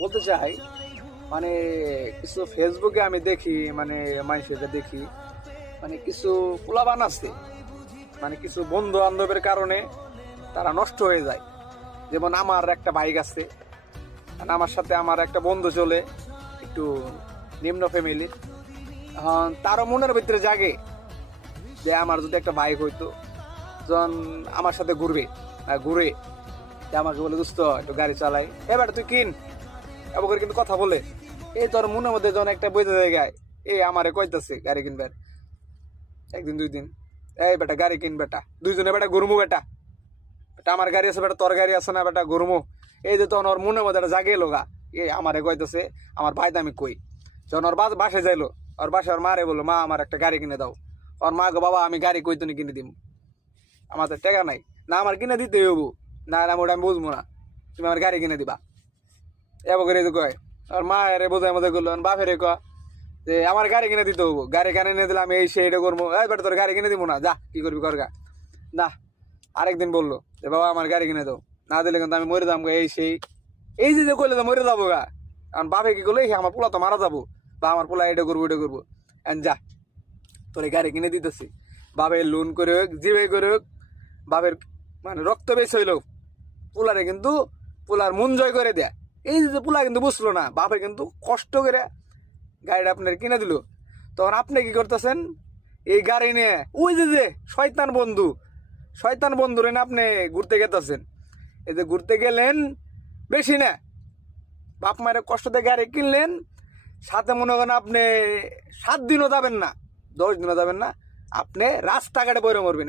বলতে চাই, মানে কিছু ফেসবুকে আমি দেখি, মানে মানুষকে দেখি, মানে কিছু পোলাপান আছে, মানে কিছু বন্ধু বান্ধবের কারণে তারা নষ্ট হয়ে যায়। যেমন আমার একটা বাইক আছে, আর আমার সাথে আমার একটা বন্ধু চলে, একটু নিম্ন ফ্যামিলি। তারও মনের ভিতরে জাগে যে আমার যদি একটা বাইক হইতো, যখন আমার সাথে ঘুরবে, ঘুরে আমাকে বলে, দোস্ত একটু গাড়ি চালাই, এবার তুই কিন, এবার কিন্তু কথা বলে এই তোর মনের মধ্যে যখন একটা বইতে জায়গায় এই আমারে কইতাছে গাড়ি কিনবে, একদিন দুই দিন, এই বেটা গাড়ি কিন বেটা, দুইজনে বেটা ঘুরমু বেটা, বেটা আমার গাড়ি আছে বেটা, তোর গাড়ি আছে না বেটা, ঘুরমু। এই যে তখন ওর মনের মধ্যে একটা জাগে লোগা, এই আমারে কইতাছে আমার ভাইতে আমি কই। যখন ওর বাসায় যাইলো, ওর বাসায় ওর মারে বললো, মা আমার একটা গাড়ি কিনে দাও। ওর মা গো, বাবা আমি গাড়ি কই তুমি কিনে দিব, আমার তো টাকা নাই, না আমার কিনে দিতে হবো, না ওটা আমি বুঝবো না, তুমি আমার গাড়ি কিনে দিবা। এবার করে কয় আর মা রে বোঝায় মধ্যে করলো, বাপেরে কয় যে আমার গাড়ি কিনে দিতে হবো, গাড়ি কিনে নিয়ে দিলাম এই সেইটা করবো, এই বেটা তোর গাড়ি কিনে দিব না, যা কি করবি করগা। না, আরেকদিন বললো যে বাবা আমার গাড়ি কিনে দাও, না দিলে কিন্তু আমি মরে যাবো, এই সেই এই যে করলে তো মরে যাবো গা। কারণ বাপে কি করলো, আমার পোলা তো মারা যাবো, বা আমার পোলা এটা করবো এটা করবো, যা তোর গাড়ি কিনে দিতেছি। বাপে লোন করে হোক, জিবে করে হোক, বাপের মানে রক্ত বেশ হইল, পোলারে কিন্তু পোলার মন জয় করে দেয়। এই যে পোলা কিন্তু বুঝলো না, বাপে কিন্তু কষ্ট করে গাড়িটা আপনার কিনে দিল। তখন আপনি কি করতেছেন, এই গাড়ি নিয়ে ওই যে শয়তান বন্ধুরে না আপনি ঘুরতে গেতেছেন। এই যে ঘুরতে গেলেন বেশি না, বাপ মায়ের কষ্টতে গাড়ি কিনলেন, সাথে মনে করেন আপনি 7 দিনও যাবেন না, 10 দিনও যাবেন না, আপনি রাস্তাঘাটে বইরে মরবেন।